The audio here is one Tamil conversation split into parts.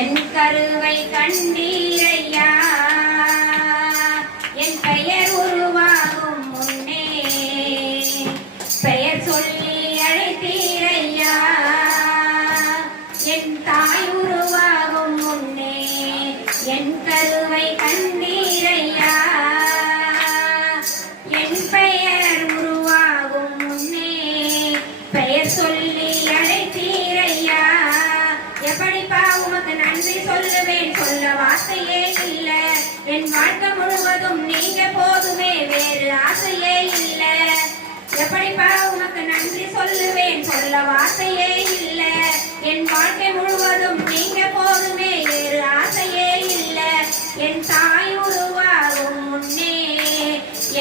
என் கருவை கண்டீரையா என் பெயர் உருவாகும் முன்னே பெயர் சொல்லி அழைத்தீரையா என் தாய் உருவாகும் முன்னே என் கருவை கண்டீரையா என் பெயர் உருவாகும் முன்னே பெயர் சொல்லி அழைத்தீரையா எப்படிப்பா உமக்கு நன்றி சொல்லுவேன் சொல்ல வார்த்தையே இல்ல என் வாழ்க்கை முழுவதும் நீங்க போதுமே வேறு ஆசையே இல்ல எப்படிப்பா உமக்கு நன்றி சொல்லுவேன் சொல்ல வார்த்தையே இல்ல என் வாழ்க்கை முழுவதும் நீங்க போதுமே வேறு ஆசையே இல்ல என் தாய் உருவாகும் முன்னே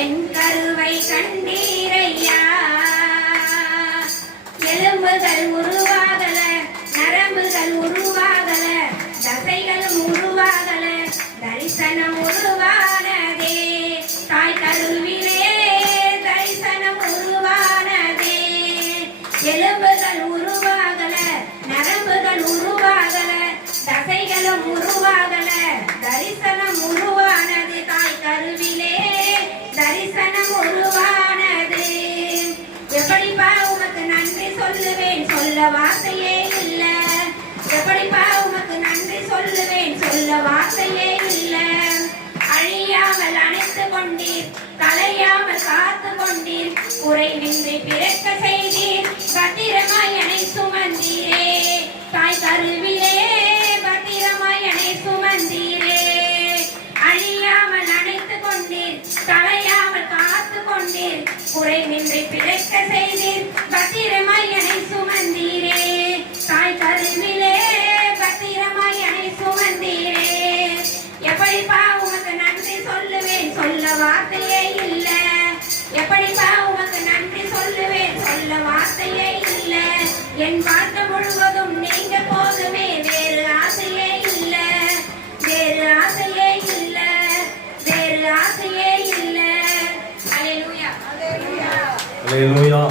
என் கருவை கண்டீரையா எலும்புகள் உருவாகல நரம்புகள் உருவாகல தசைகளும் உருவாகல தரிசனம் உருவானதே தாய் கருவிலே தரிசனம் உருவானதே எலும்புகள் உருவாகல நரம்புகள் உருவாகல தசைகளும் உருவாகல தரிசனம் உருவானது தாய் கருவிலே தரிசனம் உருவானது எப்படிப்பா உமக்கு நன்றி சொல்லுவேன் சொல்ல வார்த்தையே இல்ல எப்படிப்பா உமக்கு நன்றி சொல்லுவேன் சொல்ல வார்த்தையே இல்ல அழியாமல் அணைத்து கொண்டீர் கலையாமல் காத்து கொண்டீர் குறைவின்றி பிறக்க செய்தீர் பத்திரமாய் என்னை சுமந்தீரே தாய் கருவிலே பத்திரமாய் என்னை சுமந்தீரே அழியாமல் அணைத்து கொண்டீர் கலையாமல் காத்து கொண்டீர் குறைவின்றி பிறக்க செய்தீர் பத்திரமாய் என்னை சுமந்தீரே தாய் கருவிலே பத்திரமாய் என்னை சுமந்தீரே எப்படிப்பா உமக்கு நன்றி சொல்லுவேன் சொல்ல வார்த்தையே இல்ல எப்படிப்பா உமக்கு நன்றி சொல்லுவேன் சொல்ல வார்த்தையே இல்ல என் வாழ்க்கை முழுவதும் நீங்க போதுமே வேறு ஆசையே இல்ல வேறு ஆசையே இல்ல வேறு ஆசையே இல்ல அல்லேலூயா அல்லேலூயா அல்லேலூயா.